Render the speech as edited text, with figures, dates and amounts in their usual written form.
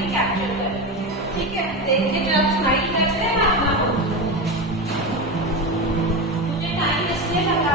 Smile capture करते हैं, ठीक है। देखिए जब आप स्माइल करते हैं ना अपना, मुझे टाइम इसलिए लगा